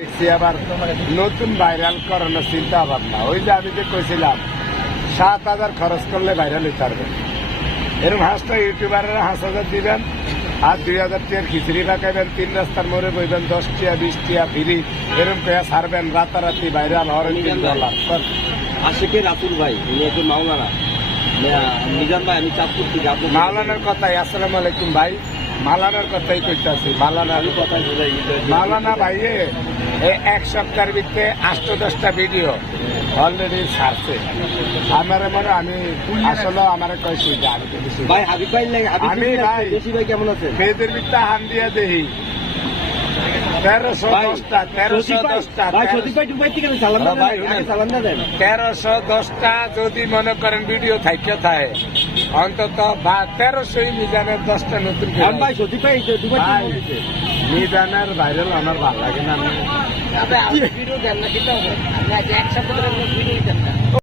দেখছি আবার নতুন ভাইরাল করানোর চিন্তা ভাবনা। ওই যে আমি যে কইছিলাম 7,000 খরচ করলে ভাইরাল হইতে পারবেন, এরকম হাঁসটা ইউটিউবারেরা 5,000 দিবেন আর 2,000 টাকার খিচুড়ি পাকাইবেন, 3 রাস্তার মোড়ে বইবেন, 10 টাকা 20 টাকা ফ্রি, এরকম করে ছাড়বেন, রাতারাতি ভাইরাল হওয়ার $3। আশিকের রাতুল ভাই উনি একজন মাওলানা মিজান ভাই, আমি চাঁদপুর থেকে আপনি মাওলানার কথাই। আসসালামু আলাইকুম ভাই, মাওলানার কথাই কইতাছি। কথাই বোঝাই মাওলানা ভাইয়ে এক সপ্তাহের ভিতরে 8-10টা ভিডিও অলরেডি ছাড়ছে। আমার মনে আমি আসলে আমার কইছি যে আমি তো বেশি ভাই হাবিব ভাই আমি ভাই দেশি ভাই কেমন আছেন? মেয়েদের ভিতরে হান দিয়া দেহি 1310টা ভাই সতীক ভাই দুবাই থেকে সালাম দেন ভাই, সালাম দেন। 1310টা যদি মনে করেন ভিডিও থাইকে থাকে অন্তত 1300 মিজানের 10টা নতুন ভাই সতীক ভাই দুবাই ভাই, থেকে মিজানের ভাইরাল আমার ভালো লাগে না। ভিডিও দেন না, কিন্তু আপনি আজ এক সপ্তাহ ধরে ভিডিও দেন না।